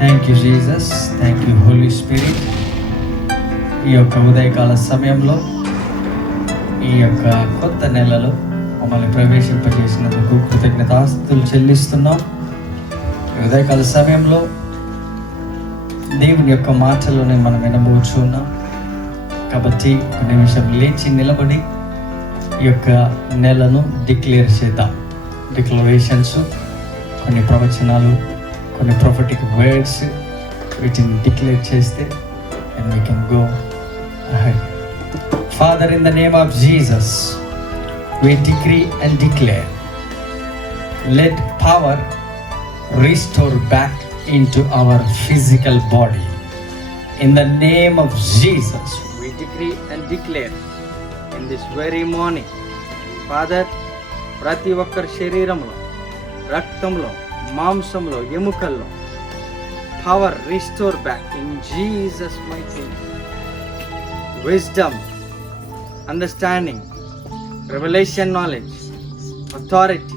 Thank you Jesus, thank you Holy Spirit. ఈ యొక్క ఉదయకాల సమయంలో, ఈ యొక్క కొత్త నెలలో మమ్మల్ని ప్రవేశింపజేసినందుకు కృతజ్ఞతాస్తుతులు చెల్లిస్తున్నాం. ఈ ఉదయకాల సమయంలో దేవుని యొక్క మాటలోనే మనం వినబోచు ఉన్నాం. కాబట్టి ఒక నిమిషం లేచి నిలబడి ఈ యొక్క నెలను డిక్లేర్ చేద్దాం. డిక్లరేషన్స్, కొన్ని ప్రవచనాలు, కొన్ని ప్రొఫెటిక్ వర్డ్స్, వీటిని డిక్లేర్ చేస్తే and we can go ahead. Father, in the name of Jesus, we decree and declare, let power restore back into our physical body. In the name of Jesus, we decree and declare in this very morning, Father, ప్రతి ఒక్కరి శరీరంలో, రక్తంలో, మాంసంలో, ఎముకల్లో power restore back in Jesus mighty name. Wisdom, understanding, revolution, knowledge, authority,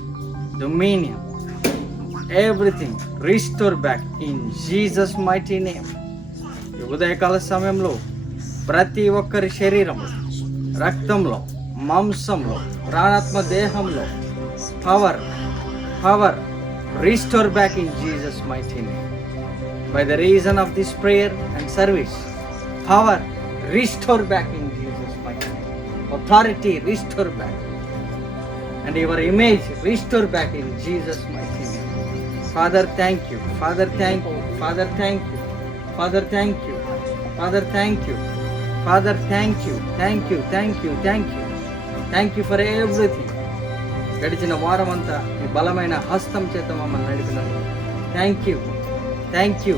dominion, everything restore back in Jesus mighty name. ఈ ఉదయకాల సమయంలో ప్రతి ఒక్కరి శరీరంలో, రక్తంలో, మాంసంలో, ప్రాణాత్మ దేహంలో power restore back in Jesus mighty name. By the reason of this prayer and service, power restore back in Jesus mighty name. Authority restore back, and your image restore back in Jesus mighty name. Father, thank you. Father, thank you. Father, thank you. Father, thank you. Father, thank you. Father, thank you. Thank you. Thank you. Thank you. Thank you for everything. గడిచిన వారం అంతా మీ బలమైన హస్తం చేత మమ్మల్ని నడిపినందుకు thank you, thank you,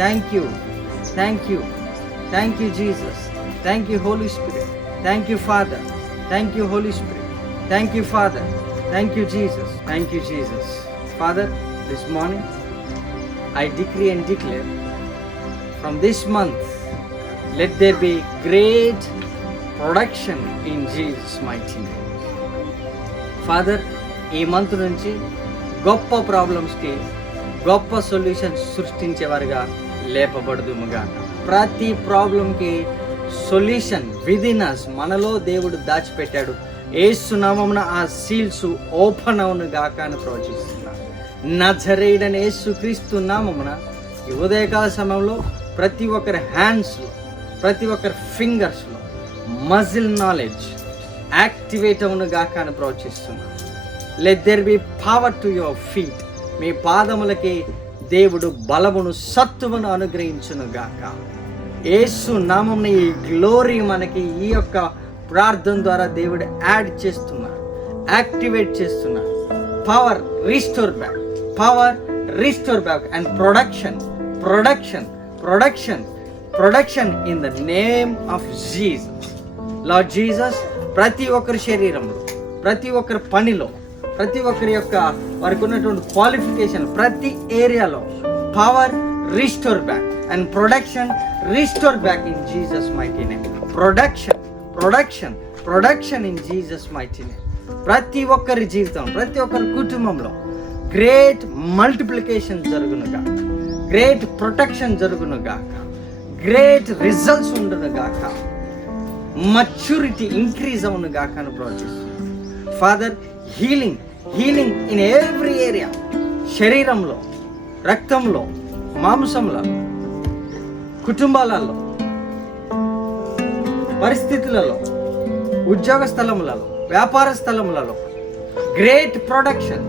thank you, thank you, thank you Jesus, thank you Holy Spirit, thank you Father, thank you Holy Spirit, thank you Father, thank you Jesus, thank you Jesus. Father, this morning I decree and declare, from this month let there be great production in Jesus mighty name. Father, ఈ month నుంచి గొప్ప ప్రాబ్లమ్స్కి గొప్ప solutions సృష్టించేవారుగా లేపబడుదుముగా. ప్రతి ప్రాబ్లంకి solution within అస్ మనలో దేవుడు దాచిపెట్టాడు. యేసు నామమున ఆ సీల్స్ ఓపెన్ అవును గాక అని ప్రవచిస్తున్నాను. నజరేయుడైన యేసు క్రీస్తు నామమున ఈ ఉదయకాల సమయంలో ప్రతి ఒక్కరి హ్యాండ్స్లో, ప్రతి ఒక్కరి ఫింగర్స్లో మజిల్ నాలెడ్జ్ యాక్టివేట్ అవును గాక అని ప్రవచిస్తున్నాను. Let there be power to your feet. మీ పాదములకి దేవుడు బలమును, సత్తువను అనుగ్రహించును గాక. యేసు నామమున ఈ గ్లోరీ మనకి ఈ యొక్క ప్రార్థన ద్వారా దేవుడు యాడ్ చేస్తున్నారు, యాక్టివేట్ చేస్తున్నారు. Power restore back, power restore back and production, production, production, production in the name of Jesus. Lord Jesus, ప్రతి ఒక్కరి శరీరంలో, ప్రతి ఒక్కరి పనిలో, ప్రతి ఒక్కరి యొక్క వారికి ఉన్నటువంటి క్వాలిఫికేషన్, ప్రతి ఏరియాలో power restore back and production restore back in Jesus mighty name. Production, production, production in Jesus mighty name. ప్రతి ఒక్కరి జీవితం, ప్రతి ఒక్కరి కుటుంబంలో గ్రేట్ మల్టిప్లికేషన్ జరుగునుగా, గ్రేట్ ప్రొటెక్షన్ జరుగునుగా, గ్రేట్ రిజల్ట్స్ ఉండునుగాక, maturity increase avunu gaaka anu practice. Father, healing in every area, శరీరంలో, రక్తంలో, మాంసంలో, కుటుంబాలలో, పరిస్థితులలో, ఉద్యోగ స్థలములలో, వ్యాపార స్థలములలో great production,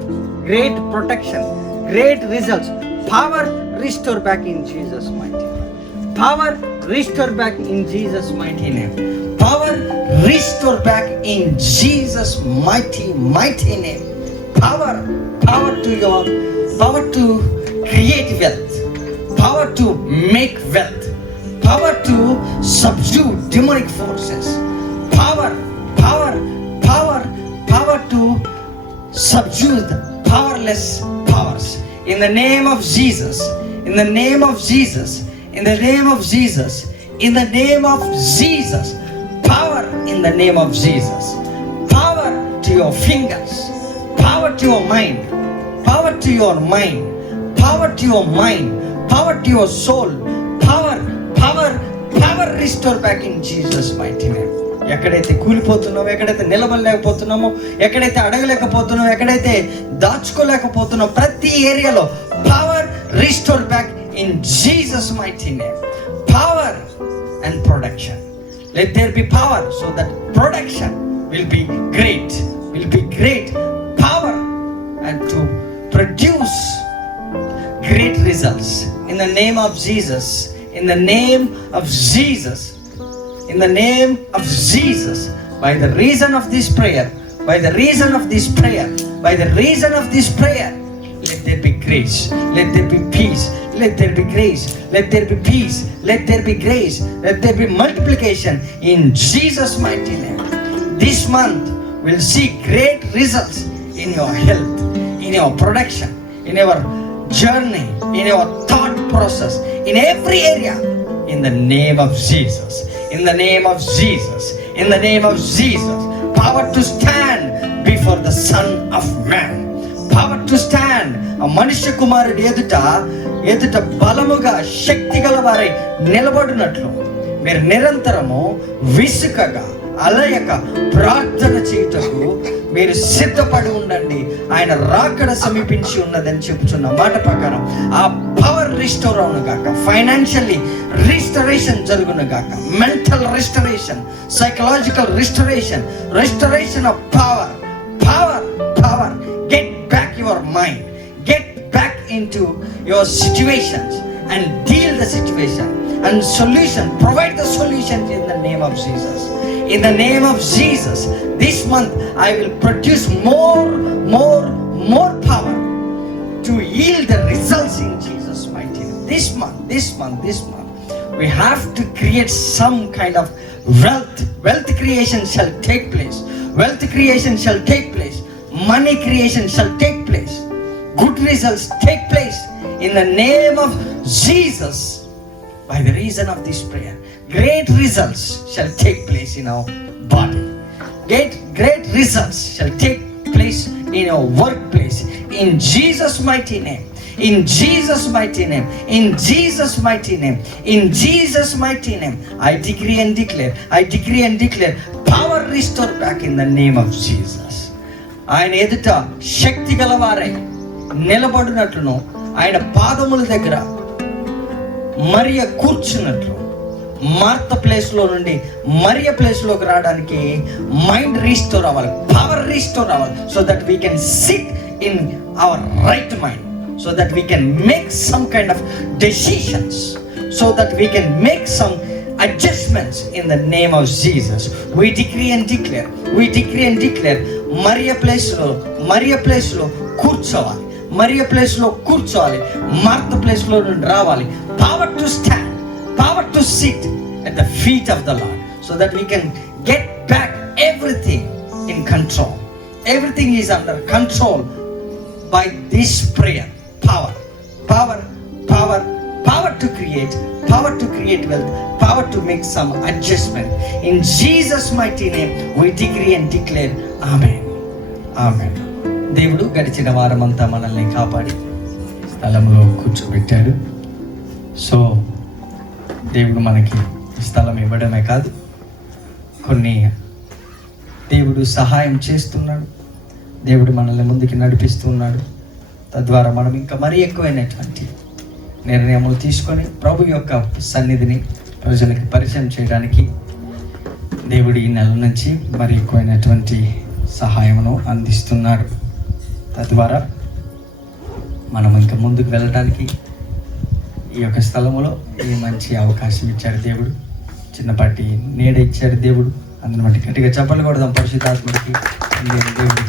great protection, great results. Power restore back in Jesus mighty name. Power restore back in Jesus mighty name. Power restore back in Jesus mighty name. Power to create wealth, power to make wealth, power to subdue demonic forces, power to subdue the powerless powers. In the name of Jesus, in the name of Jesus, in the name of Jesus, in the name of Jesus. Power in the name of Jesus. Power to your fingers. Power to your mind. Power to your mind. power to your mind, power to your soul, power restore back in Jesus mighty name. ఎక్కడైతే కూలిపోతున్నామో, ఎక్కడైతే నిలబడలేకపోతున్నామో, ఎక్కడైతే అడగలేకపోతున్నామో, ఎక్కడైతే దాచుకోలేకపోతున్నామో, ప్రతి ఏరియాలో power restore back in Jesus mighty name. Power and production. Let there be power so that production will be great. Power and to produce great results in the name of Jesus. In the name of Jesus. In the name of Jesus. By the reason of this prayer, let there be grace, let there be peace, let there be grace, let there be peace, let there be grace, let there be multiplication in Jesus mighty name. This month we'll see great results in your health, in your production, in your journey, in your thought process, in every area, in the name of Jesus. In the name of Jesus. In the name of Jesus. Power to stand before the Son of Man. Power to stand. ఆ మనుష్య కుమారుడు ఎదుట బలముగా శక్తి గల వారై నిలబడినట్లు మీరు నిరంతరము విసుకగా అలయక ప్రార్థన చేయుటకు మీరు సిద్ధపడి ఉండండి. ఆయన రాకడ సమీపించి ఉన్నదని చెప్తున్న మాట ప్రకారం ఆ పవర్ రిస్టోర్ అవును గాక, ఫైనాన్షియల్లీ రిస్టరేషన్ జరుగును గాక, mental restoration, psychological restoration of power. Get back your mind, get back into your situations and deal the situation and solution, provide the solutions in the name of Jesus. In the name of Jesus, this month I will produce more power to yield the results in Jesus mighty name. This month we have to create some kind of wealth creation shall take place. Money creation shall take place. Good results take place in the name of Jesus. By the reason of this prayer, great results shall take place in our body. Great results shall take place in our workplace. In Jesus mighty name. In Jesus mighty name. I decree and declare power restore back in the name of Jesus. ఆయన ఎదుట శక్తి గలవారై నిలబడినట్లును, ఆయన పాదముల దగ్గర మరియ కూర్చున్నట్లు, Martha ప్లేస్లో నుండి మరియ ప్లేస్లోకి రావడానికి మైండ్ రీస్టోర్ అవ్వాలి, పవర్ రీస్టోర్ అవ్వాలి. So that we can SIT in our right mind, so that we can make some kind of decisions, so that we can make some adjustments in the name of Jesus. We decree and declare మరియ ప్లేస్లో కూర్చోవాలి, Martha ప్లేస్లో నుండి రావాలి. Power to stand, power to sit at the feet of the Lord, so that we can get back everything in control. Everything is under control by this prayer. Power to create wealth, power to make some adjustment. In Jesus mighty name we decree and declare amen. దేవుడు గడిచిన వారమంతా మనల్ని కాపాడి స్థలంలో కూర్చోబెట్టాడు. So దేవుడు మనకి స్థలం ఇవ్వడమే కాదు, కొన్ని దేవుడు సహాయం చేస్తున్నాడు, దేవుడు మనల్ని ముందుకు నడిపిస్తున్నాడు. తద్వారా మనం ఇంకా మరీ ఎక్కువైనటువంటి నిర్ణయములు తీసుకొని ప్రభు యొక్క సన్నిధిని ప్రజలకు పరిచయం చేయడానికి దేవుడు ఈ నెల నుంచి మరి ఎక్కువైనటువంటి సహాయమును అందిస్తున్నాడు. తద్వారా మనం ఇంకా ముందుకు వెళ్ళడానికి ఈ యొక్క స్థలంలో ఈ మంచి అవకాశం ఇచ్చాడు దేవుడు, చిన్నపాటి నీడ ఇచ్చాడు దేవుడు. అందుని బట్టి గట్టిగా చెప్పలు కొడదాం పరిశుద్ధాత్మకి. దేవుడు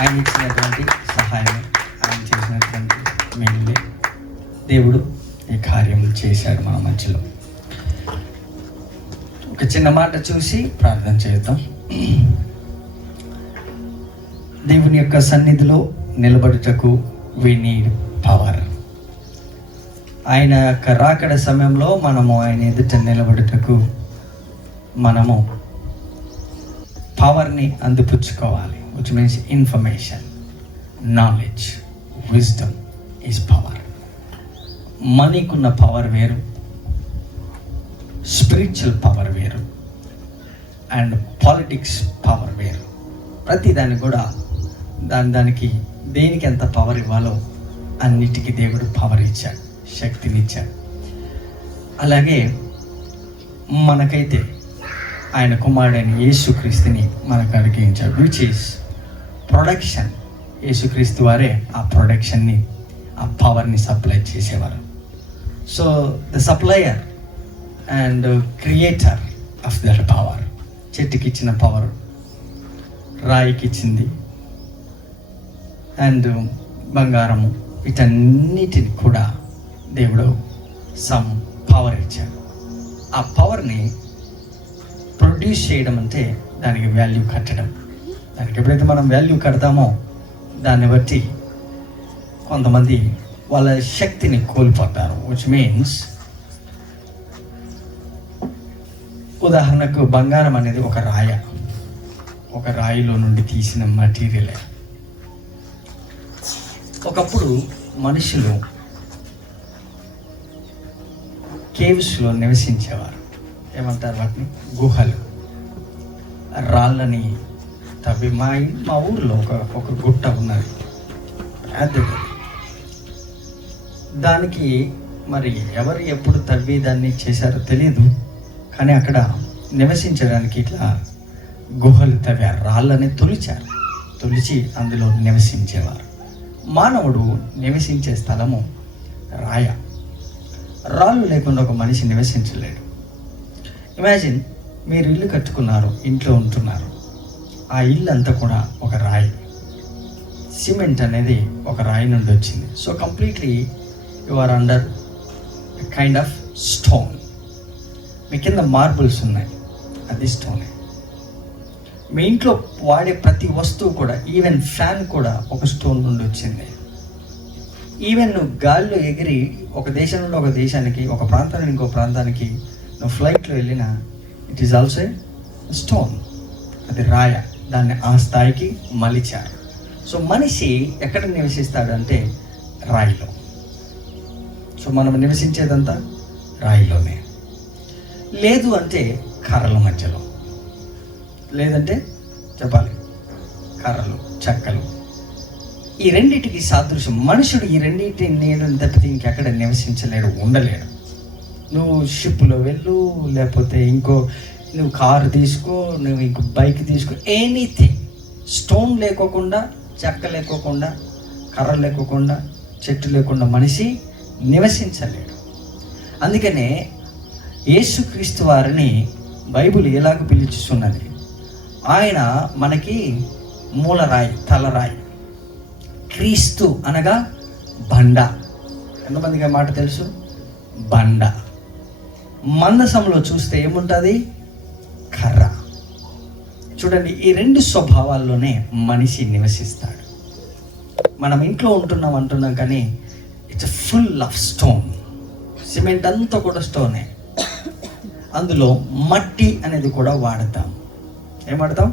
ఆయన ఇచ్చినటువంటి సహాయం, ఆయన చేసినటువంటి మేలులే దేవుడు ఈ కార్యం చేశాడు మన మధ్యలో. ఒక చిన్న మాట చూసి ప్రార్థన చేద్దాం. దేవుని యొక్క సన్నిధిలో నిలబడుటకు we need power. ఆయన యొక్క రాకడ సమయంలో మనము ఆయన ఎదుట నిలబడుటకు మనము పవర్ని అందిపుచ్చుకోవాలి, which means information, knowledge, wisdom, is power. మనీకున్న పవర్ వేరు, స్పిరిచువల్ పవర్ వేరు, అండ్ పాలిటిక్స్ పవర్ వేరు. ప్రతి దానికి కూడా దానికి దేనికి ఎంత పవర్ ఇవ్వాలో అన్నిటికీ దేవుడు పవర్ ఇచ్చాడు, శక్తినిచ్చాడు. అలాగే మనకైతే ఆయన కుమారుడైన యేసుక్రీస్తుని మనకు అనుగ్రహించాడు, విచ్ ఈస్ ప్రొడక్షన్. యేసుక్రీస్తు వారే ఆ ప్రొడక్షన్ని, ఆ పవర్ని సప్లై చేసేవారు. So the supplier and creator of that power. చెట్టుకి ఇచ్చిన పవర్ రాయికి ఇచ్చింది, అండ్ బంగారము, వీటన్నిటిని కూడా దేవుడు సమ్ పవర్ ఇచ్చాడు. ఆ పవర్ని ప్రొడ్యూస్ చేయడం అంటే దానికి వాల్యూ కట్టడం. దానికి ఎప్పుడైతే మనం వాల్యూ కడతామో దాన్ని బట్టి కొంతమంది వాళ్ళ శక్తిని కోల్పోతారు. విచ్ మీన్స్, ఉదాహరణకు బంగారం అనేది ఒక రాయిలో నుండి తీసిన మటీరియలే. ఒకప్పుడు మనుషులు కేవ్స్లో నివసించేవారు. ఏమంటారు వాటిని? గుహలు. రాళ్ళని తవ్వి, మా ఊర్లో ఒక గుట్ట ఉన్నది, పెద్దది. దానికి మరి ఎవరు ఎప్పుడు తవ్వి దాన్ని చేశారో తెలియదు, కానీ అక్కడ నివసించడానికి ఇట్లా గుహలు తవ్వారు, రాళ్ళని తొలిచి అందులో నివసించేవారు. మానవుడు నివసించే స్థలము రాయ. రాళ్ళు లేకుండా ఒక మనిషి నివసించలేడు. ఇమాజిన్, మీరు ఇల్లు కట్టుకున్నారు, ఇంట్లో ఉంటున్నారు, ఆ ఇల్లు అంతా కూడా ఒక రాయి. సిమెంట్ అనేది ఒక రాయి నుండి వచ్చింది. So completely you are under kind of stone. మీ కింద మార్బుల్స్ ఉన్నాయి, అది స్టోనే. మీ ఇంట్లో వాడే ప్రతి వస్తువు కూడా, ఈవెన్ ఫ్యాన్ కూడా ఒక స్టోన్ నుండి వచ్చింది. ఈవెన్ నువ్వు గాల్లో ఎగిరి ఒక దేశం నుండి ఒక దేశానికి, ఒక ప్రాంతం నుండి ఇంకో ప్రాంతానికి నువ్వు ఫ్లైట్లో వెళ్ళినా, ఇట్ ఈస్ ఆల్సో స్టోన్. అది రాయ. దాన్ని ఆ స్థాయికి మలిచారు. సో మనిషి ఎక్కడ నివసిస్తాడు అంటే రాయిలో. సో మనం నివసించేదంతా రాయిలోనే. లేదు అంటే కర్రల మధ్యలో, లేదంటే చెప్పాలి కర్రలు, చెక్కలు. ఈ రెండింటికి సాదృశ్యం. మనుషుడు ఈ రెండింటిని నేను తప్పితే ఇంకెక్కడ నివసించలేడు, ఉండలేడు. నువ్వు షిప్లో వెళ్ళు, లేకపోతే నువ్వు కారు తీసుకో, నువ్వు ఇంకో బైక్ తీసుకో, ఎనీథింగ్. స్టోన్ లేకోకుండా, చెక్క లేకోకుండా, కర్ర లేకోకుండా, చెట్టు లేకుండా మనిషి నివసించలేడు. అందుకనే యేసుక్రీస్తు వారిని బైబిల్ ఎలాగ పిలుచుతున్నది? ఆయన మనకి మూలరాయి, తలరాయి. క్రీస్తు అనగా బండ. ఎంతమందికి మాట తెలుసు? బండ. మందసంలో చూస్తే ఏముంటుంది? కర్ర. చూడండి, ఈ రెండు స్వభావాల్లోనే మనిషి నివసిస్తాడు. మనం ఇంట్లో అంటున్నాం కానీ it's full of stone. Cement అంతా కూడా స్టోనే. అందులో మట్టి అనేది కూడా వాడతాం. ఏం వాడతాం?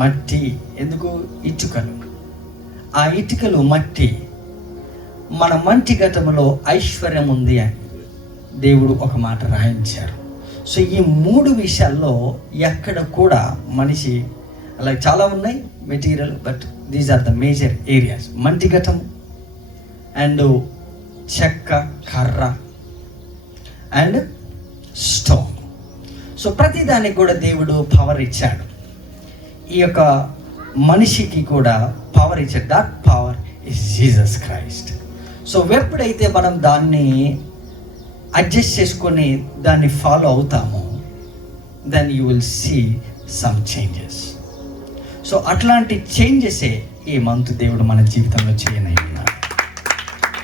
మట్టి. ఎందుకు? ఇటుకలు. ఆ ఇటుకలు, మట్టి. మన మంచి ఘటములో ఐశ్వర్యం ఉంది అని దేవుడు ఒక మాట రాయించారు. సో ఈ మూడు విషయాల్లో ఎక్కడ కూడా మనిషి, అలా చాలా ఉన్నాయి material, but these are the major areas. మంటి ఘటం అండ్ చెక్క, కర్ర అండ్ స్టోన్. సో ప్రతిదానికి కూడా దేవుడు పవర్ ఇచ్చాడు. ఈ యొక్క మనిషికి కూడా పవర్ ఇచ్చాడు. That power is Jesus Christ. So ఎప్పుడైతే మనం దాన్ని అడ్జస్ట్ చేసుకొని దాన్ని ఫాలో అవుతామో, then you will see some changes. So అట్లాంటి చేంజెసే ఈ మంత్ దేవుడు మన జీవితంలో చేయనై ఉన్నారు.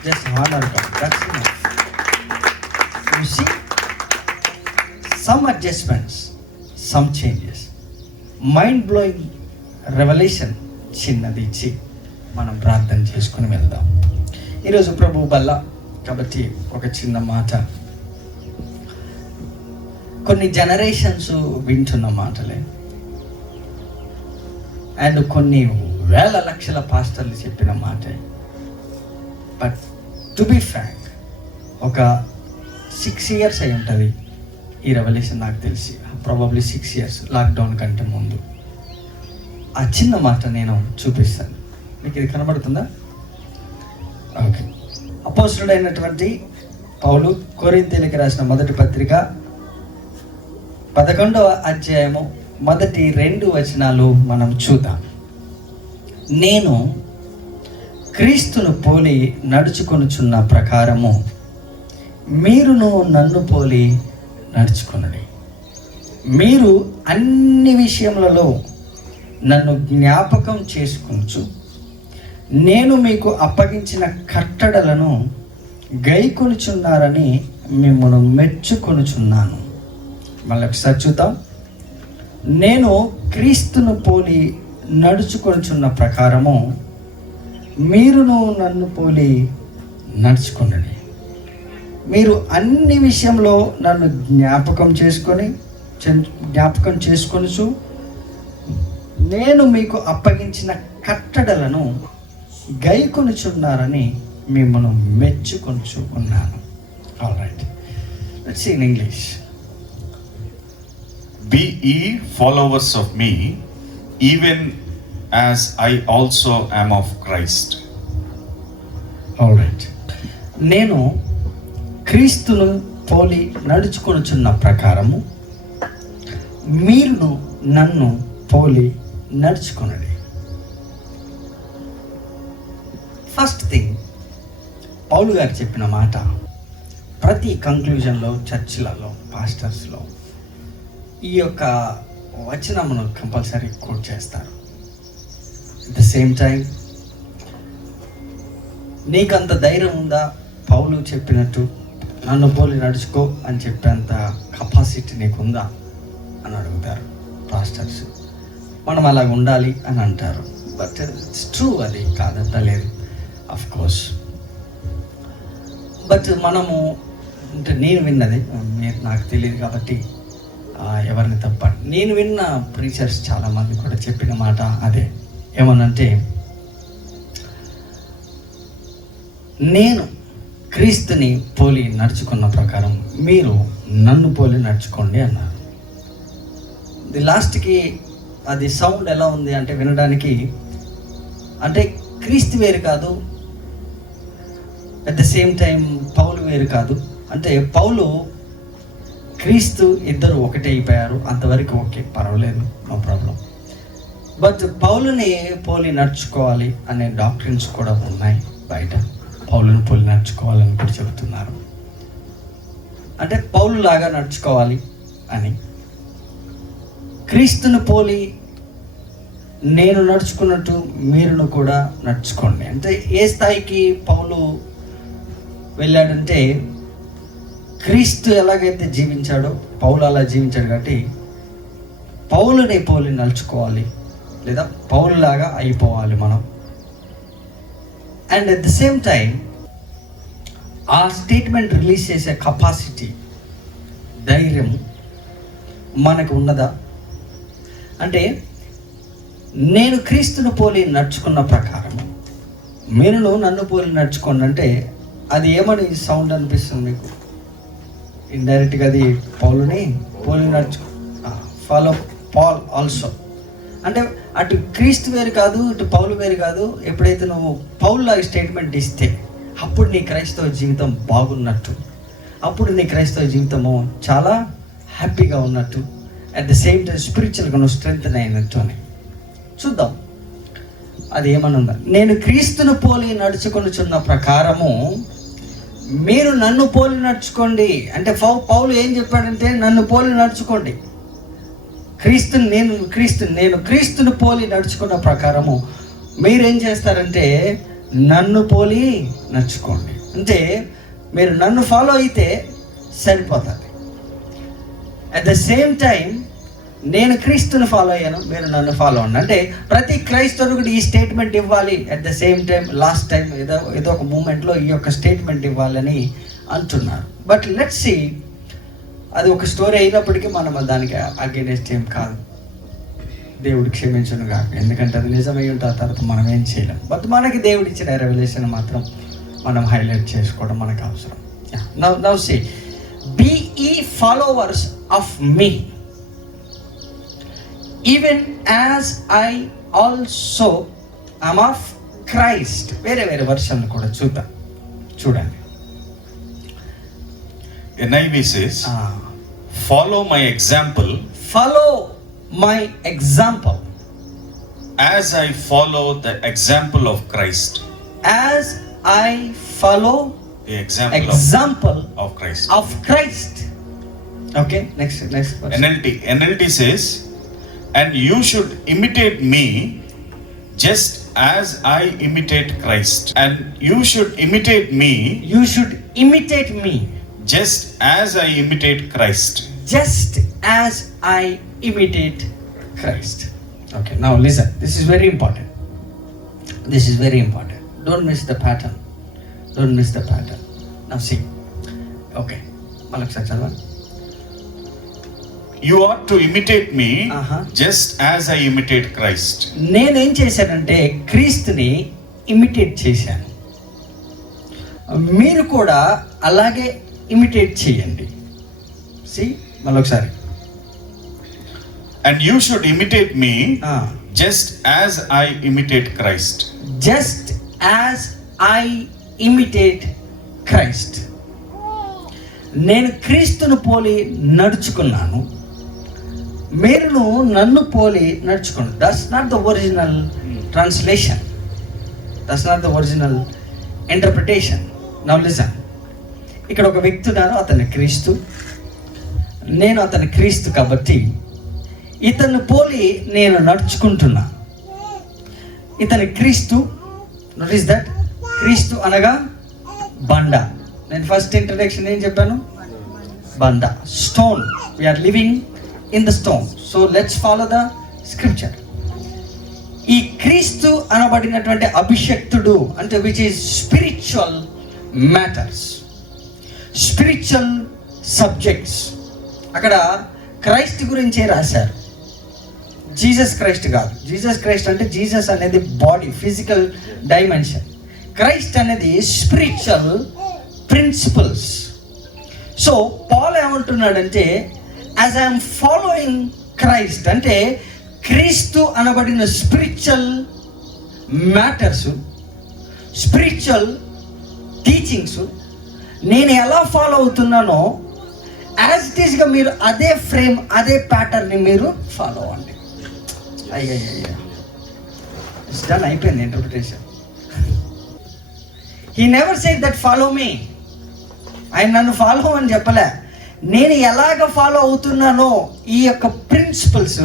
Just honour God, that's enough. You see some adjustments, some changes, mind blowing revelation చిన్నది ఇచ్చి మనం ప్రార్థన చేసుకుని వెళ్దాం. ఈరోజు ప్రభు బల్ల కాబట్టి ఒక చిన్న మాట. కొన్ని జనరేషన్స్ వింటున్న మాటలే, అండ్ కొన్ని వేల లక్షల పాస్టర్లు చెప్పిన మాటే. బట్ టు బీ ఫ్రాంక్, ఒక 6 years అయి ఉంటుంది ఈ రెవల్యూషన్ నాకు తెలిసి, ప్రాబబ్లీ 6 years, లాక్డౌన్ కంటే ముందు. ఆ చిన్న మాట నేను చూపిస్తాను మీకు. ఇది కనబడుతుందా? ఓకే. అపోస్తలుడైనటువంటి పౌలు కొరింథీయులకు రాసిన మొదటి పత్రిక 11వ అధ్యాయము మొదటి 2 వచనాలు మనం చూద్దాం. నేను క్రీస్తును పోలి నడుచుకొనుచున్న ప్రకారము మీరును నన్ను పోలి నడుచుకొనుడి. మీరు అన్ని విషయములలో నన్ను జ్ఞాపకం చేసుకొనుచు నేను మీకు అప్పగించిన కట్టడలను గైకొనుచున్నారని మిమ్మల్ని మెచ్చుకొనుచున్నాను. మళ్ళీ ఒకసారి చూద్దాం. నేను క్రీస్తును పోలి నడుచుకొనుచున్న ప్రకారము మీరును నన్ను పోలి నడుచుకొనండి. మీరు అన్ని విషయంలో నన్ను జ్ఞాపకం చేసుకొనుచు నేను మీకు అప్పగించిన కట్టడలను గైకొనుచున్నారని మిమ్మల్ని మెచ్చుకొనుచు ఉన్నాను. All right, let's see in English. Be ye followers of me, even as I also am of Christ. All right. నేను క్రీస్తును పోలి నడుచుకొనుచున్న ప్రకారము మీరును నన్ను పోలి నడుచుకొనండి. ఫస్ట్ థింగ్, పౌలు గారు చెప్పిన మాట ప్రతి కంక్లూజన్లో, చర్చిలలో, పాస్టర్స్లో ఈ యొక్క వచనమును కంపల్సరీ కోట్ చేస్తారు. అట్ ద సేమ్ టైం, నీకంత ధైర్యం ఉందా పౌలు చెప్పినట్టు నన్ను పోలి నడుచుకో అని చెప్పేంత కెపాసిటీ నీకుందా అని అడుగుతారు పాస్టర్స్. మనం అలా ఉండాలి అని అంటారు. బట్ ఇట్స్ ట్రూ, అది కాదంటలేదు అఫ్ కోర్స్. బట్ మనము అంటే నేను విన్నది, మీరు నాకు తెలియదు కాబట్టి ఎవరిని తప్ప, నేను విన్న ప్రీచర్స్ చాలామంది కూడా చెప్పిన మాట అదే. ఏమనంటే, నేను క్రీస్తుని పోలి నడుచుకున్న ప్రకారం మీరు నన్ను పోలి నడుచుకోండి అన్నారు. ది లాస్ట్కి అది సౌండ్ ఎలా ఉంది అంటే వినడానికి, అంటే క్రీస్తు వేరు కాదు, అట్ ద సేమ్ టైం పౌలు వేరు కాదు. అంటే పౌలు క్రీస్తు ఇద్దరు ఒకటే అయిపోయారు, అంతవరకు ఓకే, పర్వాలేదు, నో ప్రాబ్లం. బట్ పౌలుని పోలి నడుచుకోవాలి అనే డాక్ట్రిన్స్ కూడా ఉన్నాయి బయట. పౌలుని పోలి నడుచుకోవాలని కూడా చెబుతున్నారు. అంటే పౌలు లాగా నడుచుకోవాలి అని. క్రీస్తుని పోలి నేను నడుచుకున్నట్టు మీరును కూడా నడుచుకోండి. అంటే ఏ స్థాయికి పౌలు వెళ్ళాడంటే, క్రీస్తు ఎలాగైతే జీవించాడో పౌలు అలా జీవించాడు కాబట్టి పౌలుని పోలి నడుచుకోవాలి, లేదా పౌలులాగా అయిపోవాలి మనం. And at the same time ఆ స్టేట్మెంట్ రిలీజ్ చేసే కెపాసిటీ, ధైర్యం మనకు ఉన్నదా? అంటే నేను క్రీస్తును పోలి నడుచుకున్న ప్రకారం మీరును నన్ను పోలి నడుచుకోండి అంటే అది ఏమని సౌండ్ అనిపిస్తుంది మీకు? ఇండైరెక్ట్గా అది పౌలుని పోలి ఫాలో పాల్ ఆల్సో. అంటే అటు క్రీస్తు వేరు కాదు, ఇటు పౌలు వేరు కాదు. ఎప్పుడైతే నువ్వు పౌలులాగా స్టేట్మెంట్ ఇస్తే అప్పుడు నీ క్రైస్తవ జీవితం బాగున్నట్టు, అప్పుడు నీ క్రైస్తవ జీవితము చాలా హ్యాపీగా ఉన్నట్టు, అట్ ద సేమ్ టైం స్పిరిచువల్గా నువ్వు స్ట్రెంగ్త్ అయినట్టు అని. చూద్దాం అది ఏమనుందా. నేను క్రీస్తును పోలి నడుచుకొనుచున్న ప్రకారము మీరు నన్ను పోలి నడుచుకోండి. అంటే పౌలు ఏం చెప్పాడంటే, నన్ను పోలి నడుచుకోండి. నేను క్రీస్తును పోలి నడుచుకున్న ప్రకారము మీరేం చేస్తారంటే నన్ను పోలి నడుచుకోండి. అంటే మీరు నన్ను ఫాలో అయితే సరిపోతుంది. అట్ ద సేమ్ టైం నేను క్రీస్తుని ఫాలో అయ్యాను, మీరు నన్ను ఫాలో అవ్వండి. అంటే ప్రతి క్రైస్తవుడికి ఈ స్టేట్మెంట్ ఇవ్వాలి. At the same time last time ఏదో ఒక మూమెంట్లో ఈ యొక్క స్టేట్మెంట్ ఇవ్వాలని అంటున్నారు. బట్ లెట్స్ సీ, అది ఒక స్టోరీ అయినప్పటికీ మనం దానికి అగైనెస్ట్ ఏం కాదు. దేవుడు క్షమించును కాక, ఎందుకంటే అది నిజమై ఉంటే ఆ తర్వాత మనం ఏం చేయలేం. బట్ మనకి దేవుడు ఇచ్చిన రెవల్యూషన్ మాత్రం మనం హైలైట్ చేసుకోవడం మనకు అవసరం. నౌ సే బీ ఈ followers of me even as I also I'm of Christ. వేరే వేరే వర్షన్లు కూడా చూడండి. NIV says, follow my example. Follow my example. As I follow the example of Christ. As I follow The example of Christ. Of Christ. Okay, next verse. NLT says, and you should imitate me just as I imitate Christ. And you should imitate me. You should imitate me. Just as I imitate Christ. Just as I imitate Christ. Okay, now listen. This is very important. This is very important. Don't miss the pattern. Don't miss the pattern. Now see. Okay. Malaksa chalva. You ought to imitate me just as I imitate Christ. నేనేం చేశానంటే క్రీస్తుని imitate చేశాను. మీరు కూడా అలాగే imitate చేయండి. C మళ్ళొకసారి. And you should imitate me just as I imitate Christ. Just as I imitate Christ. నేను క్రీస్తును పోలి నడుచుకున్నాను, మీరును నన్ను పోలి నడుచుకోండి. That's not the original translation. That's not the original interpretation. Now listen. ఇక్కడ ఒక వ్యక్తి ఉన్నారు, అతని క్రీస్తు, నేను అతని క్రీస్తు కాబట్టి ఇతన్ని పోలి నేను నడుచుకుంటున్నా. ఇతని క్రీస్తు. నోటీస్ దట్ క్రీస్తు అనగా బండ. నేను ఫస్ట్ ఇంట్రడక్షన్ ఏం చెప్పాను? బండ, stone. We are living in the stone. So let's follow the scripture. ఈ క్రీస్తు అనబడినటువంటి అభిషక్తుడు అంటే which is spiritual matters, spiritual subjects. అక్కడ క్రైస్ట్ గురించే రాశారు, జీసస్ క్రైస్ట్ కాదు. జీసస్ క్రైస్ట్ అంటే జీసస్ అనేది బాడీ, ఫిజికల్ డైమెన్షన్. క్రైస్ట్ అనేది స్పిరిచువల్ ప్రిన్సిపల్స్. సో పాల్ ఏమంటున్నాడంటే యాజ్ ఐఎమ్ ఫాలోయింగ్ క్రైస్ట్ అంటే క్రీస్తు అనబడిన స్పిరిచువల్ మ్యాటర్స్, స్పిరిచువల్ టీచింగ్స్ నేను ఎలా ఫాలో అవుతున్నానో యాజ్ ఇట్ ఈస్గా మీరు అదే ఫ్రేమ్, అదే ప్యాటర్న్ని మీరు ఫాలో అవ్వండి. అయ్యా ఇట్స్ డన్, అయిపోయింది interpretation. He never said that follow me. ఆయన నన్ను ఫాలో అని చెప్పలే. నేను ఎలాగ ఫాలో అవుతున్నానో ఈ యొక్క ప్రిన్సిపల్స్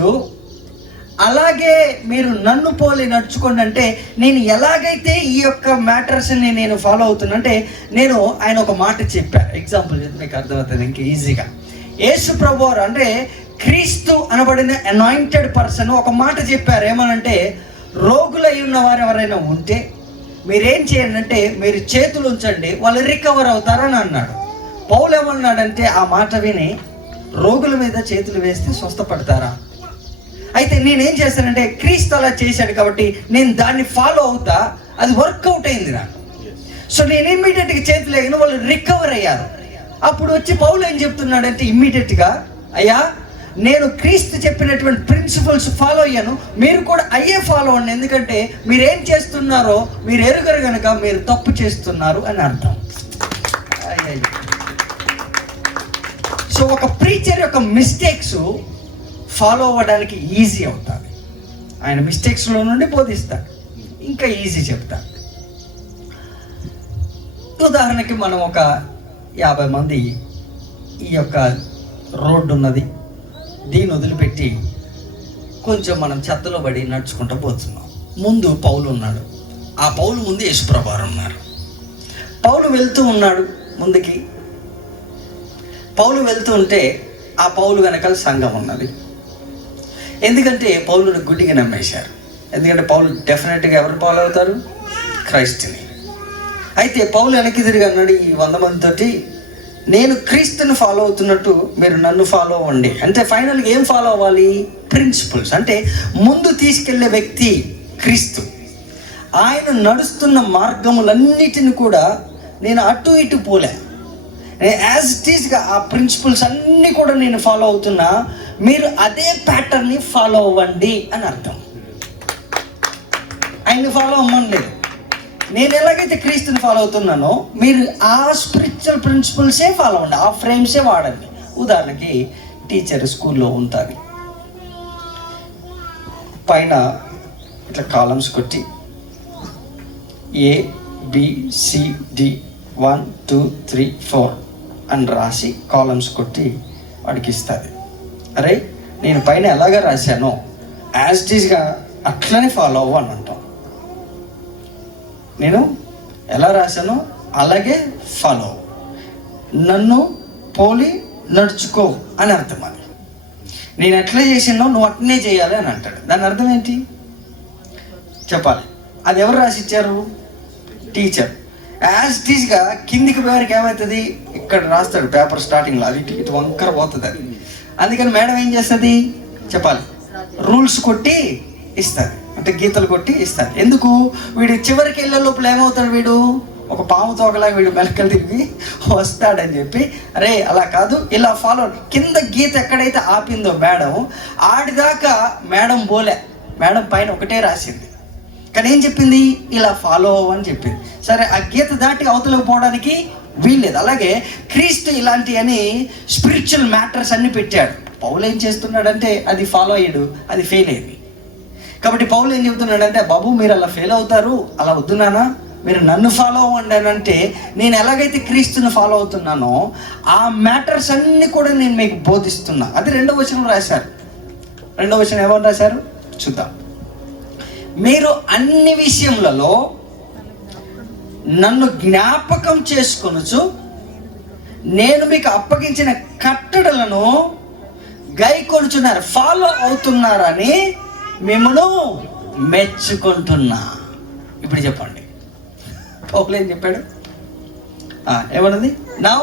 అలాగే మీరు నన్ను పోలి నడుచుకోండి. అంటే నేను ఎలాగైతే ఈ యొక్క మ్యాటర్స్ని నేను ఫాలో అవుతున్నా అంటే నేను ఆయన ఒక మాట చెప్పారు, ఎగ్జాంపుల్ చెప్తే మీకు అర్థమవుతుంది ఇంకా ఈజీగా. యేసు ప్రభువారు అంటే క్రీస్తు అనబడిన అనాయింటెడ్ పర్సన్ ఒక మాట చెప్పారు. ఏమనంటే రోగులై ఉన్న వారు ఎవరైనా ఉంటే మీరేం చేయండి అంటే మీరు చేతులు ఉంచండి, వాళ్ళు రికవర్ అవుతారని అన్నాడు. పౌలు ఏమన్నాడంటే ఆ మాట విని రోగుల మీద చేతులు వేస్తే స్వస్థపడతారా? అయితే నేనేం చేస్తానంటే క్రీస్తు అలా చేశాడు కాబట్టి నేను దాన్ని ఫాలో అవుతా, అది వర్కౌట్ అయింది నాకు. సో నేను ఇమ్మీడియట్గా చేతులు వేయను, వాళ్ళు రికవర్ అయ్యారు. అప్పుడు వచ్చి పౌలు ఏం చెప్తున్నాడంటే ఇమ్మీడియట్గా, అయ్యా నేను క్రీస్తు చెప్పినటువంటి ప్రిన్సిపల్స్ ఫాలో అయ్యాను, మీరు కూడా అయ్యే ఫాలో అవ్వండి. ఎందుకంటే మీరేం చేస్తున్నారో మీరు ఎరుగరు కనుక మీరు తప్పు చేస్తున్నారు అని అర్థం. సో ఒక ప్రీచర్ యొక్క మిస్టేక్స్ ఫాలో అవ్వడానికి ఈజీ అవుతుంది. ఆయన మిస్టేక్స్లో నుండి బోధిస్తాడు, ఇంకా ఈజీ చెప్తాడు. ఉదాహరణకి మనం ఒక 50 మంది ఈ యొక్క రోడ్డు ఉన్నది, దీన్ని వదిలిపెట్టి కొంచెం మనం చెత్తలో పడి నడుచుకుంటూ పోతున్నాం. ముందు పౌలు ఉన్నాడు, ఆ పౌలు ముందు యేసుప్రభువారు ఉన్నారు. పౌలు వెళ్తూ ఉన్నాడు ముందుకి. పౌలు వెళ్తూ ఉంటే ఆ పౌలు వెనకాల సంఘం ఉన్నది. ఎందుకంటే పౌలుని గుడ్డిగా నమ్మేశారు. ఎందుకంటే పౌలు డెఫినెట్గా ఎవరు ఫాలో అవుతారు? క్రైస్తుని. అయితే పౌలు వెనక్కి తిరిగి అన్నాడు ఈ 100 మందితోటి, నేను క్రీస్తుని ఫాలో అవుతున్నట్టు మీరు నన్ను ఫాలో అవ్వండి. అంటే ఫైనల్గా ఏం ఫాలో అవ్వాలి? ప్రిన్సిపల్స్. అంటే ముందు తీసుకెళ్లే వ్యక్తి క్రీస్తు. ఆయన నడుస్తున్న మార్గములన్నిటిని కూడా నేను అటు ఇటు పోలే. యాజ్ ఇట్ ఈస్గా ఆ ప్రిన్సిపల్స్ అన్నీ కూడా నేను ఫాలో అవుతున్నా, మీరు అదే ప్యాటర్న్ని ఫాలో అవ్వండి అని అర్థం. ఆయన్ని ఫాలో అవ్వలేదు. నేను ఎలాగైతే క్రీస్తుని ఫాలో అవుతున్నానో మీరు ఆ స్పిరిచువల్ ప్రిన్సిపల్సే ఫాలో అవ్వండి, ఆ ఫ్రేమ్సే వాడండి. ఉదాహరణకి టీచర్ స్కూల్లో ఉంటుంది, పైన ఇట్లా కాలమ్స్ కొట్టి ABCD 1 2 3 4 అని రాసి కాలమ్స్ కొట్టి వాడికి ఇస్తుంది. అరే నేను పైన ఎలాగ రాశానో యాజ్ ఇట్ ఈస్గా అట్లనే ఫాలో అవ్వు అని అంటాం. నేను ఎలా రాశానో అలాగే ఫాలో అవ్వు, నన్ను పోలి నడుచుకో అని అర్థం. అది నేను ఎట్లా చేసినో నువ్వు అట్నే చేయాలి అని అంటాడు. దాని అర్థం ఏంటి చెప్పాలి. అది ఎవరు రాసిచ్చారు? టీచర్. యాజ్ ఇట్ ఈస్గా కిందికి పోయేవారికి ఏమవుతుంది, ఇక్కడ రాస్తాడు పేపర్ స్టార్టింగ్లో, అది ఇటు వంకర పోతుంది. అది అందుకని మేడం ఏం చేస్తుంది చెప్పాలి, రూల్స్ కొట్టి ఇస్తుంది, అంటే గీతలు కొట్టి ఇస్తారు. ఎందుకు? వీడు చివరికి వెళ్ళే లోపల ఏమవుతాడు, వీడు ఒక పాము తోకలాగా వీడు మెలకలు తిరిగి వస్తాడని చెప్పి, అరే అలా కాదు ఇలా ఫాలో. కింద గీత ఎక్కడైతే ఆపిందో మేడం, ఆడిదాకా మేడం పోలే, మేడం పైన ఒకటే రాసింది, కానీ ఏం చెప్పింది, ఇలా ఫాలో అని చెప్పింది. సరే ఆ గీత దాటి అవతలకు పోవడానికి వీల్లేదు. అలాగే క్రీస్తు ఇలాంటి అని స్పిరిచువల్ మ్యాటర్స్ అన్ని పెట్టాడు. పౌలు ఏం చేస్తున్నాడంటే అది ఫాలో అయ్యాడు, అది ఫెయిల్ అయింది. కాబట్టి పౌలు ఏం చెబుతున్నాడంటే, బాబు మీరు అలా ఫెయిల్ అవుతారు, అలా వద్దు నాన్న, మీరు నన్ను ఫాలో అవ్వండి అని అంటే, నేను ఎలాగైతే క్రీస్తుని ఫాలో అవుతున్నానో ఆ మ్యాటర్స్ అన్నీ కూడా నేను మీకు బోధిస్తున్నా. అది 2వ వచనం రాశారు. 2వ వచనం ఏమని రాశారు చూద్దాం. మీరు అన్ని విషయములలో నన్ను జ్ఞాపకం చేసుకొనుచు నేను మీకు అప్పగించిన కట్టడలను గైకొనుచున్నారు, ఫాలో అవుతున్నారని మిమ్మల్ని మెచ్చుకుంటున్నా. ఇప్పుడు చెప్పండి పౌలు ఏం చెప్పాడు, ఏమన్నది? నౌ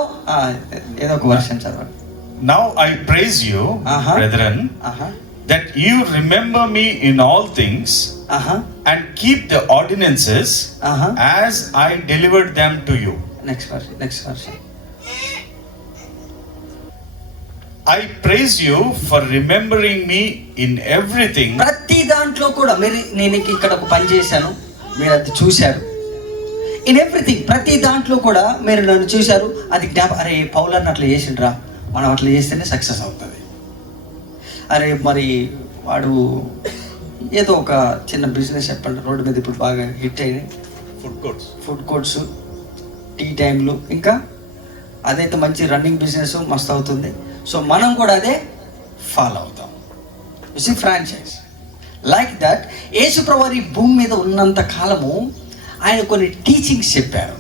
ఏదో ఒక వర్షన్ చదవండి. Now I praise you, brethren, that you remember me in all things and keep the ordinances as I delivered them to you. Next verse. I praise you for remembering me in everything. ప్రతి దాంట్లో కూడా మీరు, నేను ఇక్కడ ఒక పని చేశాను, మీరు అది చూశారు. ఇన్ ఎవ్రీథింగ్, ప్రతి దాంట్లో కూడా మీరు నన్ను చూశారు. అది అరే పౌలన్న అట్లా చేసిండ్రా, మనం అట్లా చేస్తేనే సక్సెస్ అవుతుంది. అరే మరి వాడు ఏదో ఒక చిన్న బిజినెస్ చెప్పండి, రోడ్డు మీద ఇప్పుడు బాగా హిట్ అయినాయి, ఫుడ్ కోర్ట్స్, టీ టైంలు, ఇంకా అదైతే మంచి రన్నింగ్ బిజినెస్ మస్తు అవుతుంది. సో మనం కూడా అదే ఫాలో అవుతాం. Franchise like that. యేసుప్రభువు ఈ భూమి మీద ఉన్నంత కాలము ఆయన కొన్ని టీచింగ్స్ చెప్పారు,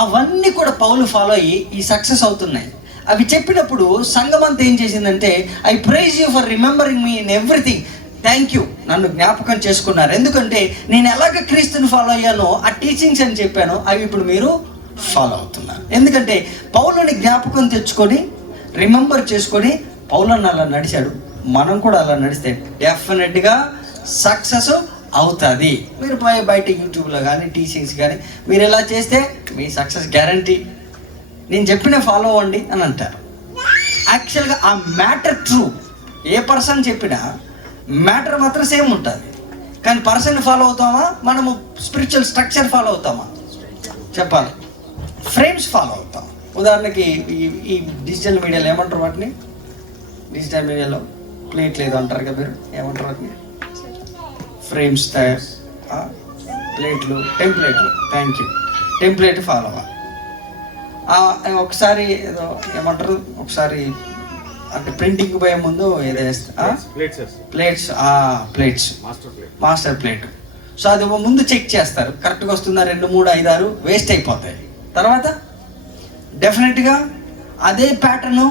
అవన్నీ కూడా పౌలు ఫాలో అయ్యి ఈ సక్సెస్ అవుతున్నాయి. అవి చెప్పినప్పుడు సంఘం అంతా ఏం చేసిందంటే, I praise you for remembering me in everything. Thank you, నన్ను జ్ఞాపకం చేసుకున్నారు. ఎందుకంటే నేను ఎలాగ క్రీస్తుని ఫాలో అయ్యానో, ఆ టీచింగ్స్ అని చెప్పానో అవి ఇప్పుడు మీరు ఫాలో అవుతున్నారు. ఎందుకంటే పౌలుని జ్ఞాపకం తెచ్చుకొని రిమెంబర్ చేసుకొని పౌలన్న అలా నడిచాడు. మనం కూడా అలా నడిస్తే డెఫినెట్గా సక్సెస్ అవుతుంది. మీరు బయట యూట్యూబ్లో కానీ టీచింగ్స్ కానీ మీరు ఎలా చేస్తే మీ సక్సెస్ గ్యారంటీ. నేను చెప్పిన ఫాలో అవ్వండి అని అంటారు. యాక్చువల్గా ఆ మ్యాటర్ ట్రూ, ఏ పర్సన్ చెప్పినా మ్యాటర్ మాత్రం సేమ్ ఉంటుంది. కానీ పర్సన్ ఫాలో అవుతామా, మనము స్పిరిచువల్ స్ట్రక్చర్ ఫాలో అవుతామా చెప్పాలి, ఫ్రేమ్స్ ఫాలో అవుతాం. ఉదాహరణకి ఈ డిజిటల్ మీడియాలో ఏమంటారు వాటిని, డిజిటల్ మీడియాలో ప్లేట్ లేదు అంటారు కదా, మీరు ఏమంటారు వాటిని? ఫ్రేమ్స్ తయారు, ప్లేట్లు, టెంప్లెట్లు. Thank you. టెంప్లెట్ ఫాలో అవ్వాలి. ఒకసారి ఏదో ఏమంటారు, ఒకసారి అంటే ప్రింటింగ్ పోయే ముందు ఏదో ప్లేట్స్ మాస్టర్ ప్లేట్. సో అది ముందు చెక్ చేస్తారు, కరెక్ట్గా వస్తుందా, 2 3 5 6 వేస్ట్ అయిపోతాయి. తర్వాత డెఫినెట్గా అదే ప్యాటర్ను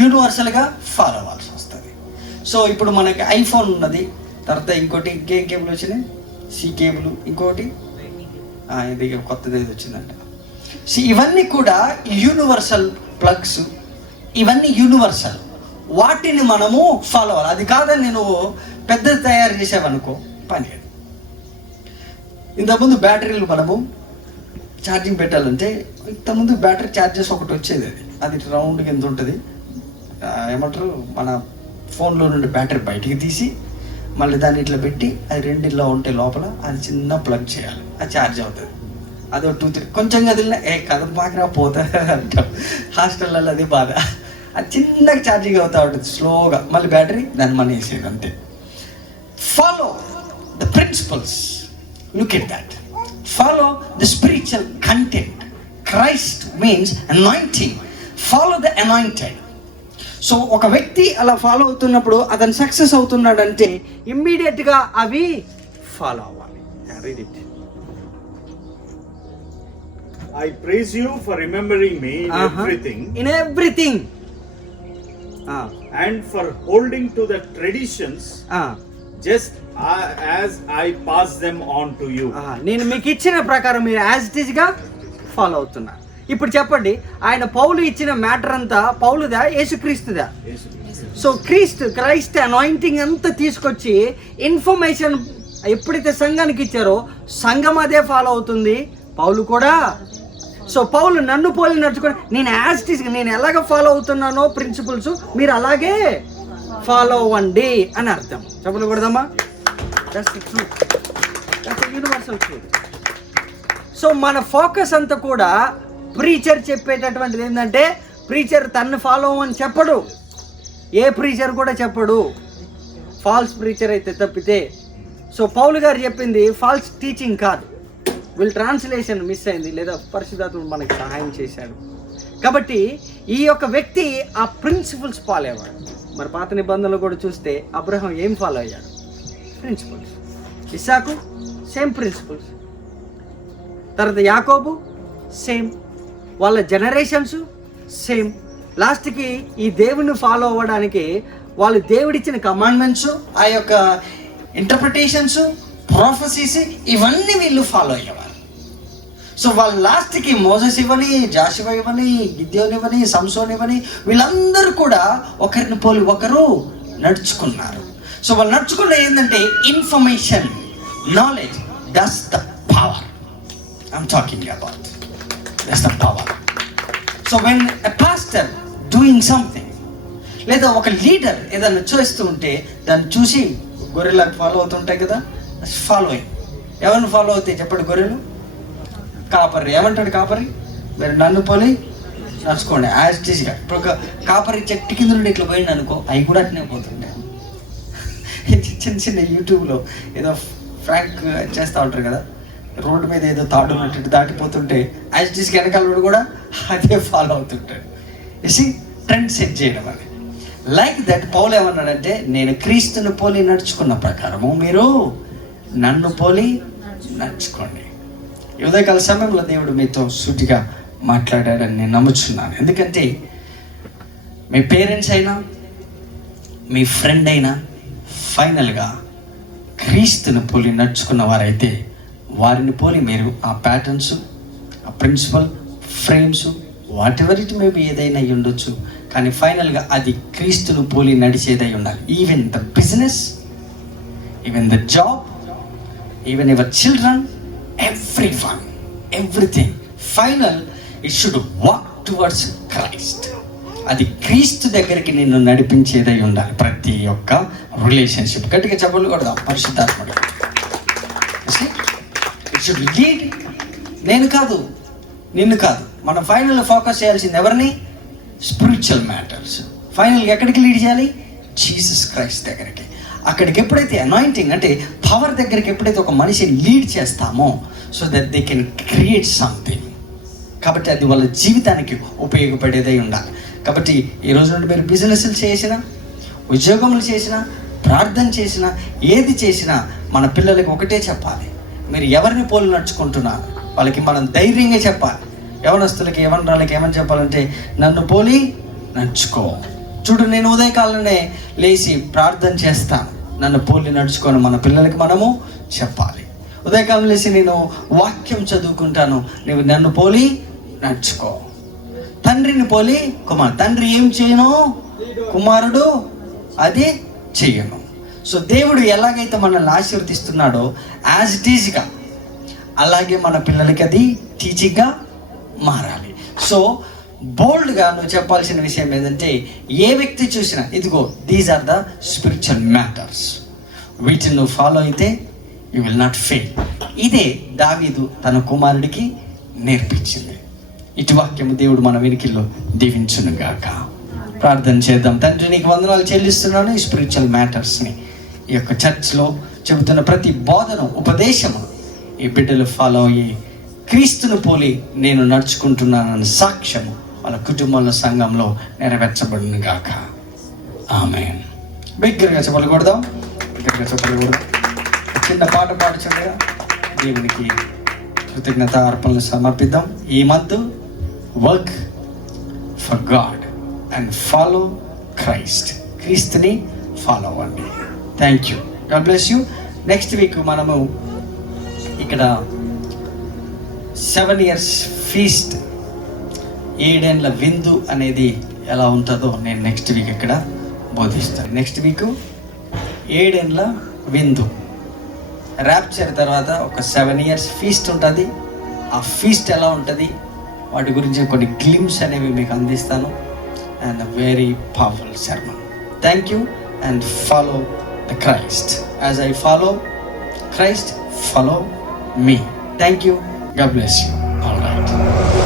యూనివర్సల్గా ఫాలో అవ్వాల్సి వస్తుంది. సో ఇప్పుడు మనకి ఐఫోన్ ఉన్నది, తర్వాత ఇంకోటి ఇంకేం కేబుల్ వచ్చినాయి, సి కేబుల్, ఇంకోటి ఇది కొత్తది వచ్చిందంట. సో ఇవన్నీ కూడా యూనివర్సల్ ప్లగ్స్, ఇవన్నీ యూనివర్సల్. వాటిని మనము ఫాలో అవ్వాలి. అది కాదని నేను పెద్దది తయారు చేసావనుకో పని లేదు. ఇంతకుముందు బ్యాటరీలు మనము ఛార్జింగ్ పెట్టాలంటే ఇంతకుముందు బ్యాటరీ ఛార్జెస్ ఒకటి వచ్చేది, అది రౌండ్గా ఎంత ఉంటుంది, ఏమంటారు, మన ఫోన్లో నుండి బ్యాటరీ బయటికి తీసి మళ్ళీ దాన్ని ఇట్లా పెట్టి అది రెండిల్లో ఉంటే లోపల అది చిన్న ప్లగ్ చేయాలి, అది ఛార్జ్ అవుతుంది. అదో 2-3 కొంచెం కదిలినా కథ బాగా పోతుంది అంటాం. హాస్టల్లో అది బాధ, అది చిన్నగా ఛార్జింగ్ అవుతూ ఉంటుంది స్లోగా, మళ్ళీ బ్యాటరీ దాన్ని మన వేసేది అంతే. Follow the principles, look at that, follow the spiritual content. Christ means anointing, follow the anointed. So ఒక వ్యక్తి అలా ఫాలో అవుతున్నప్పుడు అతను సక్సెస్ అవుతున్నాడంటే ఇమ్మీడియట్గా అవి ఫాలో అవ్వాలి. Read it. I praise you for remembering me in everything. In everything. And for holding to the traditions just as I pass them on to you. నేను మీకు ఇచ్చిన ప్రకారం మీరు యాజ్ ఇట్ ఈజ్ గా follow అవుతున్నారు. ఇప్పుడు చెప్పండి, ఆయన పౌలు ఇచ్చిన మ్యాటర్ అంతా పౌలుదా యేసుక్రీస్తుదా? సో క్రైస్ట్ అనాయింటింగ్ అంతా తీసుకొచ్చి ఇన్ఫర్మేషన్ ఎప్పుడైతే సంఘానికి ఇచ్చారో సంఘం అదే ఫాలో అవుతుంది, పౌలు కూడా. సో పౌలు నన్ను పోలి నడుచుకొని నేను యాజ్ ఇట్ ఈజ్ నేను ఎలాగ ఫాలో అవుతున్నానో ప్రిన్సిపల్స్ మీరు అలాగే ఫాలో అవ్వండి అని అర్థం. చెప్పకూడదమ్మా? That's the truth, that's the universal truth. So మన ఫోకస్ అంతా కూడా ప్రీచర్ చెప్పేటటువంటిది ఏంటంటే, ప్రీచర్ తన్ను ఫాలో అవ్వని చెప్పడు, ఏ ప్రీచర్ కూడా చెప్పడు, ఫాల్స్ ప్రీచర్ అయితే తప్పితే. సో పౌలు గారు చెప్పింది ఫాల్స్ టీచింగ్ కాదు, వీళ్ళ ట్రాన్స్లేషన్ మిస్ అయింది, లేదా పరిశుద్ధాత్ముడు మనకి సహాయం చేశాడు. కాబట్టి ఈ యొక్క వ్యక్తి ఆ ప్రిన్సిపల్స్ ఫాలో అయ్యాడు. మరి పాత నిబంధనలు కూడా చూస్తే అబ్రహాం ఏం ఫాలో అయ్యాడు? ప్రిన్సిపల్స్. ఇస్సాకు సేమ్ ప్రిన్సిపల్స్, తర్వాత యాకోబు సేమ్, వాళ్ళ జనరేషన్స్ సేమ్. లాస్ట్కి ఈ దేవుని ఫాలో అవ్వడానికి వాళ్ళు దేవుడిచ్చిన కమాండ్మెంట్స్, ఆ యొక్క ఇంటర్ప్రిటేషన్స్, ప్రొఫెసీస్, ఇవన్నీ వీళ్ళు ఫాలో అయ్యేవారు. సో వాళ్ళు లాస్ట్కి మోసెస్ ఇవ్వని, జాషువా ఇవ్వని, గిద్యోని ఇవ్వని, సంసోన్ ఇవ్వని, వీళ్ళందరూ కూడా ఒకరిని పోలి ఒకరు నడుచుకున్నారు. సో వాళ్ళు నడుచుకున్న ఏంటంటే information, knowledge, that's the power I'm talking about. That's the power. So when a pastor doing something, లేదా ఒక లీడర్ ఏదైనా చేస్తూ ఉంటే దాన్ని చూసి గొర్రెలకు ఫాలో అవుతుంటాయి కదా, ఫాలోయింగ్. ఎవరిని ఫాలో అవుతాయి చెప్పండి? గొర్రెలు. కాపరి ఏమంటాడు? కాపరి మీరు నన్ను పోలి నడుచుకోండి యాజ్ ఇట్ ఈస్గా. ఇప్పుడు ఒక కాపరి చెట్టు కింద నుండి ఇట్లా పోయింది అనుకో, అవి కూడా అట్నే పోతుంటాయి. చిన్న చిన్న యూట్యూబ్లో ఏదో ఫ్రాంక్ చేస్తూ ఉంటారు కదా, రోడ్డు మీద ఏదో తాడు ఉన్నట్టు దాటిపోతుంటే యాజ్ ఇట్ ఈస్ వెనకాల కూడా అదే ఫాలో అవుతుంటాడు. ఇసి ట్రెండ్ సెట్ చేయడం అని. లైక్ దట్ పౌలు ఏమన్నాడంటే, నేను క్రీస్తుని పోలి నడుచుకున్న ప్రకారము మీరు నన్ను పోలి నడుచుకోండి. ఈ ఉదయకాల సమయంలో దేవుడు మీతో సూటిగా మాట్లాడాడని నేను నమ్ముచున్నాను. ఎందుకంటే మీ పేరెంట్స్ అయినా మీ ఫ్రెండ్ అయినా ఫైనల్గా క్రీస్తుని పోలి నడుచుకున్న వారైతే వారిని పోలి మీరు ఆ ప్యాటర్న్స్, ఆ principle, frames, whatever it may be ఏదైనా అయి ఉండొచ్చు, కానీ ఫైనల్గా అది క్రీస్తును పోలి నడిచేదై ఉండాలి. Even the business, even the job, even your children, everyone, everything final it should walk towards Christ. అది క్రీస్తు దగ్గరికి నిన్ను నడిపించేదై ఉండాలి ప్రతి ఒక్క రిలేషన్షిప్. గట్టిగా చెప్పలు కూడా పరిశుద్ధాత్ముడు షుడ్ లీడ్. నేను కాదు, నిన్ను కాదు. మనం ఫైనల్ ఫోకస్ చేయాల్సింది ఎవరిని? Spiritual matters. ఫైనల్గా ఎక్కడికి లీడ్ చేయాలి? జీసస్ క్రైస్ట్ దగ్గరికి. అక్కడికి ఎప్పుడైతే అనాయింటింగ్ అంటే పవర్ దగ్గరికి ఎప్పుడైతే ఒక మనిషిని లీడ్ చేస్తామో, so that they can create something. కాబట్టి అది వాళ్ళ జీవితానికి ఉపయోగపడేదై ఉండాలి. కాబట్టి ఈ రోజు నుండి మీరు బిజినెస్లు చేసినా, ఉద్యోగములు చేసినా, ప్రార్థన చేసినా, ఏది చేసినా మన పిల్లలకి ఒకటే చెప్పాలి, మీరు ఎవరిని పోలి నడుచుకుంటున్నారు వాళ్ళకి మనం ధైర్యంగా చెప్పాలి. యవనస్తులకి, యవనరాలకి ఏమని చెప్పాలంటే, నన్ను పోలి నడుచుకో. చూడు, నేను ఉదయకాలనే లేచి ప్రార్థన చేస్తాను, నన్ను పోలి నడుచుకొని మన పిల్లలకి మనము చెప్పాలి. ఉదయకాలం లేచి నేను వాక్యం చదువుకుంటాను, నువ్వు నన్ను పోలి నడుచుకో. తండ్రిని పోలి కుమారుడు. తండ్రి ఏం చేయను, కుమారుడు అది చెయ్యను. సో దేవుడు ఎలాగైతే మనల్ని ఆశీర్వదిస్తున్నాడో యాజ్ ఇట్ ఈజ్గా అలాగే మన పిల్లలకి అది టీచింగ్గా మారాలి. సో బోల్డ్గా నువ్వు చెప్పాల్సిన విషయం ఏంటంటే, ఏ వ్యక్తి చూసినా ఇదిగో these are the spiritual matters, వీటిని నువ్వు ఫాలో అయితే యూ విల్ నాట్ ఫెయిల్. ఇదే దావీదు తన కుమారుడికి నేర్పించింది. ఇటు వాక్యము దేవుడు మన వెనుకల్లో దీవించునుగాక. ప్రార్థన చేద్దాం. తండ్రి, నీకు వందనాలు చెల్లిస్తున్నాను. ఈ స్పిరిచువల్ మ్యాటర్స్ని ఈ యొక్క చర్చ్లో చెబుతున్న ప్రతి బోధన, ఉపదేశము ఈ బిడ్డలు ఫాలో అయ్యి క్రీస్తును పోలి నేను నడుచుకుంటున్నానన్న సాక్ష్యము వాళ్ళ కుటుంబంలో, సంఘంలో నెరవేర్చబడును గాక. ఆమేన్. బిగ్గరగా చెప్పలు కొడదాం. చిన్న పాట పాడుచుండగా దేవునికి కృతజ్ఞత అర్పణలు సమర్పిద్దాం. ఈ month work for God and follow Christ. క్రీస్తుని ఫాలో అవ్వండి. Thank you. God bless you. Next week మనము ఇక్కడ 7 years ఫీస్ట్, 7 ఏళ్ళ విందు అనేది ఎలా ఉంటుందో నేను నెక్స్ట్ వీక్ ఇక్కడ బోధిస్తాను. నెక్స్ట్ వీక్ 7 ఏళ్ళ విందు, ర్యాప్చర్ తర్వాత ఒక 7 years ఫీస్ట్ ఉంటుంది. ఆ ఫీస్ట్ ఎలా ఉంటుంది వాటి గురించి కొన్ని గ్లిమ్స్ అనేవి మీకు అందిస్తాను. And very powerful sermon. Thank you. And follow the Christ. As I follow Christ, follow me. Thank you. God bless you. All right.